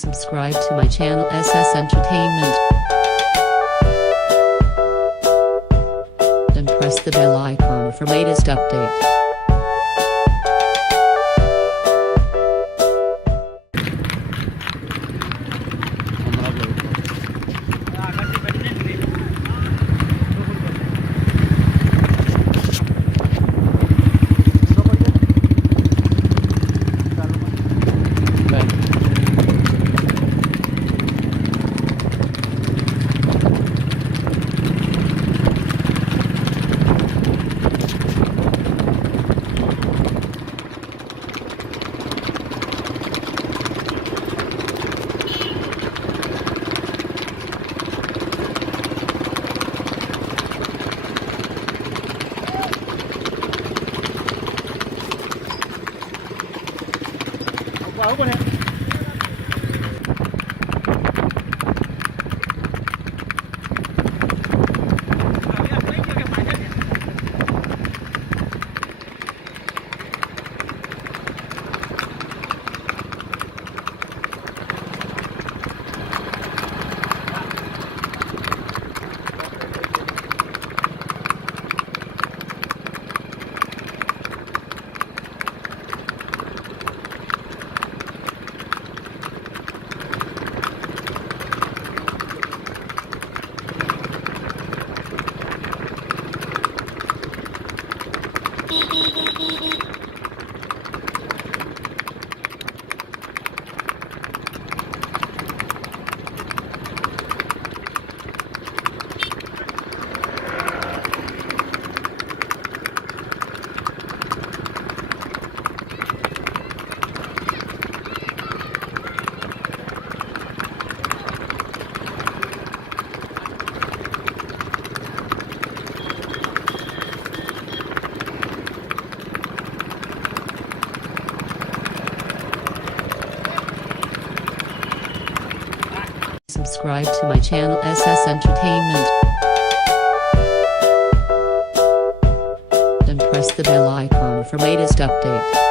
Subscribe to my channel SS Entertainment and press the bell icon for latest update. Wow, con em. Subscribe to my channel SS Entertainment and press the bell icon for latest update.